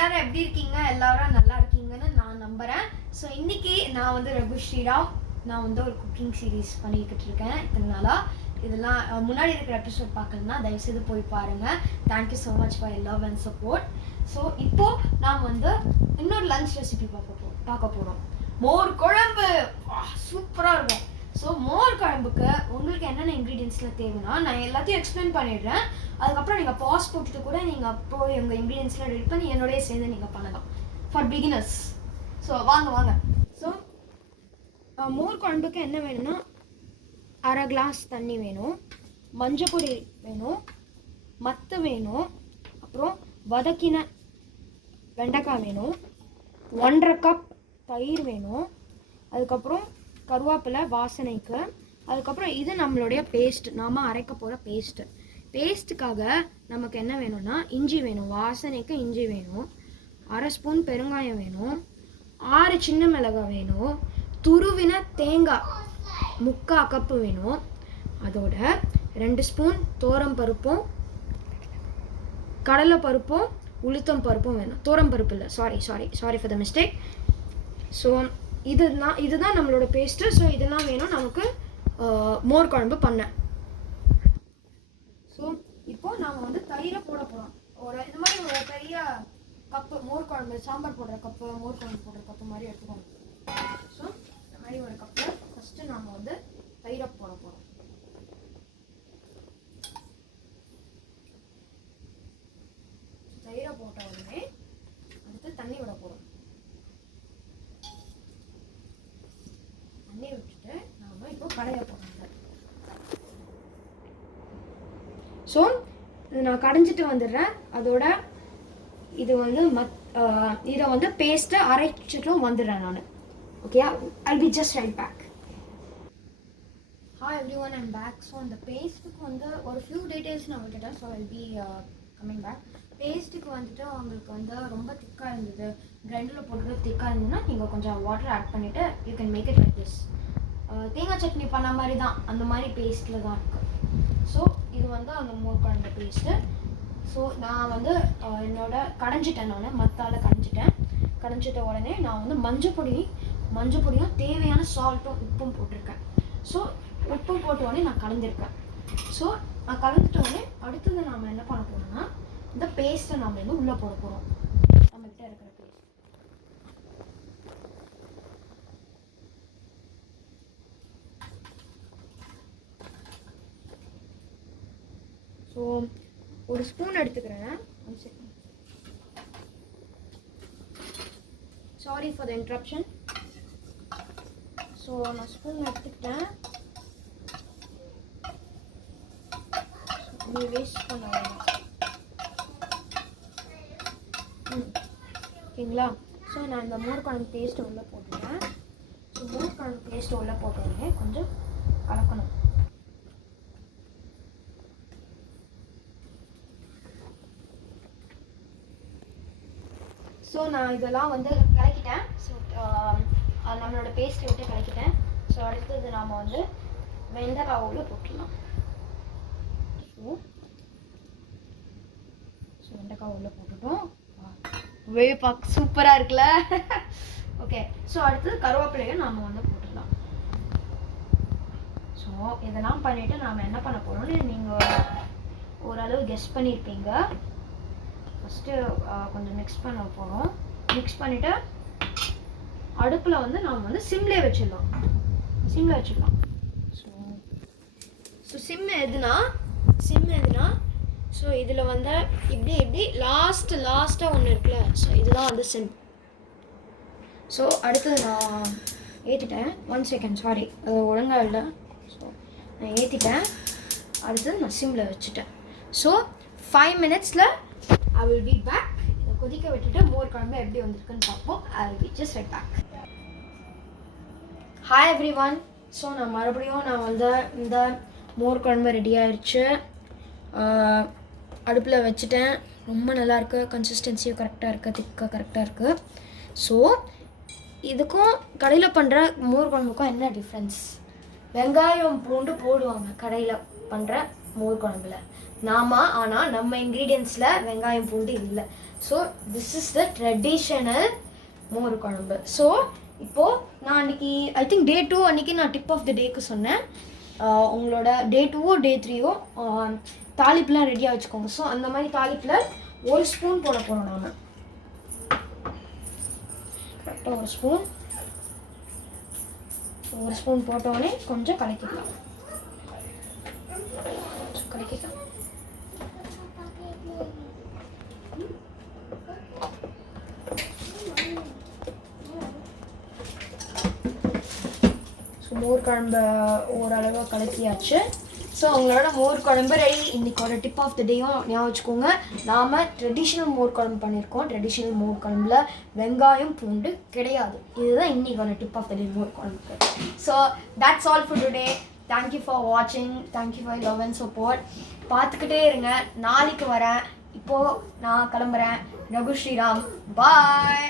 எல்லாரும் எப்படி இருக்கீங்க? எல்லாரும் நல்லா இருக்கீங்கன்னு நான் நம்புறேன். ஸோ இன்னைக்கு நான் வந்து ரகு ஸ்ரீராம் நான் வந்து ஒரு குக்கிங் சீரீஸ் பண்ணிக்கிட்டு இருக்கேன் இத்தனை நாளா. இதெல்லாம் முன்னாடி இருக்கிற எபிசோட் பார்க்கலன்னா தயவுசெய்து போய் பாருங்க. Thank you so much for love and support. So இப்போ நாம் வந்து இன்னொரு லஞ்ச் ரெசிபி பார்க்க போகிறோம். மோர் குழம்பு சூப்பராக இருக்கும். ஸோ மோர் குழம்புக்கு உங்களுக்கு என்னென்ன இன்க்ரீடியன்ஸ்லாம் தேவைன்னா நான் எல்லாத்தையும் எக்ஸ்பிளைன் பண்ணிடுறேன். அதுக்கப்புறம் நீங்கள் பாஸ் போட்டுட்டு கூட நீங்கள் போய் உங்கள் இன்க்ரீடியன்ஸ்லாம் ரெடி பண்ணி என்னோடய சேர்ந்து நீங்கள் பண்ணலாம் ஃபார் பிகினர்ஸ். ஸோ வாங்க. ஸோ மோர் குழம்புக்கு என்ன வேணும்னா அரை கிளாஸ் தண்ணி வேணும், மஞ்சள் பொடி வேணும், மத்து வேணும், அப்புறம் வதக்கின வெண்டைக்காய் வேணும், 1.5 கப் தயிர் வேணும், அதுக்கப்புறம் கருவேப்பிலை வாசனைக்கு, அதுக்கப்புறம் இது நம்மளுடைய பேஸ்ட், நாம் அரைக்க போகிற பேஸ்ட்டுக்காக நமக்கு என்ன வேணும்னா இஞ்சி வேணும், வாசனைக்கு இஞ்சி வேணும், 1/2 ஸ்பூன் பெருங்காயம் வேணும், 6 சின்ன மிளகாய் வேணும், துருவின தேங்காய் 3/4 கப்பு வேணும், அதோட 2 ஸ்பூன் தோரம் பருப்பும் கடலை பருப்பும் உளுத்தம் பருப்பும் வேணும். தோரம் பருப்பு இல்லை, sorry for the mistake. So இதுதான் நம்மளோட பேஸ்ட்டு. ஸோ இதெல்லாம் வேணும் நமக்கு மோர் குழம்பு பண்ண. ஸோ இப்போ நாம் வந்து தயிரை போட போகிறோம். இது மாதிரி ஒரு பெரிய கப்பு மோர் குழம்பு, சாம்பார் போடுற கப்பு, மோர் குழம்பு போடுற கப்பு மாதிரி எடுத்துக்கோங்க. ஸோ இந்த மாதிரி ஒரு கப்பு ஃபஸ்ட்டு நாம் வந்து தயிரை போட போகிறோம். தயிரை போட்ட உடனே அடுத்து தண்ணி விட போகிறோம். தண்ணி விட்டுட்டு நாம் இப்போ கடையை போடுறோம். ஸோ இது நான் கடைஞ்சிட்டு வந்துடுறேன். அதோட இது வந்து இதை வந்து பேஸ்ட்டை அரைச்சிட்டும் வந்துடுறேன் நான். Okay, I'll be just right back. Hi everyone, I'm back. So அந்த பேஸ்ட்டுக்கு வந்து ஒரு ஃபியூ டீட்டெயில்ஸ் நான் விட்டுட்டேன். So I'll be coming back. பேஸ்ட்டுக்கு வந்துட்டு அவங்களுக்கு வந்து ரொம்ப திக்காக இருந்தது, கிரைண்டரில் போட்டு திக்காக இருந்ததுன்னா நீங்கள் கொஞ்சம் வாட்டர் ஆட் பண்ணிவிட்டு you can make it like this. தேங்காய் சட்னி பண்ண மாதிரி தான், அந்த மாதிரி பேஸ்ட்டில் தான் இருக்குது. ஸோ இது வந்து அந்த மோர் குழம்பு பேஸ்ட்டு. ஸோ நான் வந்து கடைஞ்சிட்டேன், நான் மத்தால் கடைஞ்சிட்ட உடனே நான் வந்து மஞ்சள் பொடியும் தேவையான சால்ட்டும் உப்பும் போட்டிருக்கேன். ஸோ உப்பு போட்ட உடனே நான் கலந்துருக்கேன். ஸோ நான் கலந்துட்ட உடனே அடுத்தது நாம் என்ன பண்ண போகிறோம்னா இந்த பேஸ்ட்டை நாம் வந்து உள்ளே போட போகிறோம். நம்மகிட்ட இருக்கிற பேஸ்ட் ஸோ ஒரு ஸ்பூன் எடுத்துக்கிறேன். Sorry for the interruption. So நான் ஸ்பூன் எடுத்துக்கிட்டேன். நீ வேஸ்ட் பண்ண வேண்டாம், ஓகேங்களா? ஸோ நான் இந்த மோர் குழம்பு பேஸ்ட்டு உள்ளே போட்டுக்கிறேன். ஸோ மோர் குழம்பு பேஸ்ட்டு உள்ளே போட்டோடனே கொஞ்சம் கலக்கணும். ஸோ நான் இதெல்லாம் வந்து கலக்கிட்டேன். ஸோ நம்மளோட பேஸ்ட்டை விட்டு கலக்கிட்டேன். ஸோ அடுத்தது நாம் வந்து வெண்டைக்காய் உள்ள போட்டுடலாம். ஸோ வெண்டைக்காய் உள்ள போட்டுட்டோம். பார்க்க சூப்பராக இருக்குல்ல? ஓகே, ஸோ அடுத்தது கருவேப்பிலையும் நாம் வந்து போட்டுடலாம். ஸோ இதெல்லாம் பண்ணிவிட்டு நாம் என்ன பண்ண போகிறோம்னு நீங்கள் ஓரளவு கெஸ் பண்ணியிருப்பீங்க. ஃபஸ்ட்டு கொஞ்சம் மிக்ஸ் பண்ண போகிறோம். மிக்ஸ் பண்ணிவிட்டு அடுப்பில் வந்து நாம் வந்து சிம்லேயே வச்சிடலாம். ஸோ சிம் எதுனா ஸோ இதில் வந்து இப்படி லாஸ்ட்டாக ஒன்று இருக்குல்ல, ஸோ இதுதான் வந்து சிம். ஸோ அடுத்தது நான் ஏற்றிட்டேன். 1 செகண்ட், சாரி அது ஒழுங்காக இல்லை. ஸோ நான் ஏற்றிட்டேன். அடுத்தது நான் சிம்மில் வச்சுட்டேன். So 5 minutesல I will be back. இதை கொதிக்க விட்டுட்டு மோர் குழம்பு எப்படி வந்திருக்குன்னு பார்ப்போம். I will be just right back. Hi everyone. So நான் மறுபடியும் வந்து இந்த மோர் குழம்பு ரெடி ஆயிடுச்சு. அடுப்பில் வச்சுட்டேன். ரொம்ப நல்லாயிருக்கு, கன்சிஸ்டன்சியும் கரெக்டாக இருக்குது, திக்காக கரெக்டாக இருக்குது. ஸோ இதுக்கும் கடையில் பண்ணுற மோர் குழம்புக்கும் என்ன டிஃப்ரென்ஸ்? வெங்காயம் பூண்டு போடுவாங்க கடையில் பண்ணுற மோர் குழம்புல, ஆனால் நம்ம இன்க்ரீடியன்ஸில் வெங்காயம் பூண்டு இல்லை. So this is the traditional mor kuzhambu. So இப்போது நான் அன்றைக்கி ஐ திங்க் டே 2 அன்றைக்கி நான் டிப் ஆஃப் த டேக்கு சொன்னேன். உங்களோட டே 2வோ டே 3வோ தாளிப்புலாம் ரெடியாக வச்சுக்கோங்க. ஸோ அந்த மாதிரி தாளிப்பில் 1 ஸ்பூன் போட போகிறோம். நாம் கரெக்டாக 1 ஸ்பூன் போட்டோடனே கொஞ்சம் கலக்கிக்கலாம். மோர் குழம்பு ஓரளவு கலக்கியாச்சு. ஸோ அவங்களோட மோர் குழம்பு ரெடி. இன்றைக்கி ஒரு டிப் ஆஃப் த டேயும் ஞாபகம் வச்சுக்கோங்க. நாம் ட்ரெடிஷ்னல் மோர் குழம்பு பண்ணியிருக்கோம். ட்ரெடிஷ்னல் மோர் குழம்புல வெங்காயம் பூண்டு கிடையாது. இதுதான் இன்றைக்கி ஒரு டிப் ஆஃப் த டே மோர் குழம்புக்கு. So that's all for today. Thank you for வாட்சிங். Thank you for love and support. பார்த்துக்கிட்டே இருங்க. நாளைக்கு வரேன். இப்போது நான் கிளம்புறேன். ரகு ஸ்ரீராம். பாய்.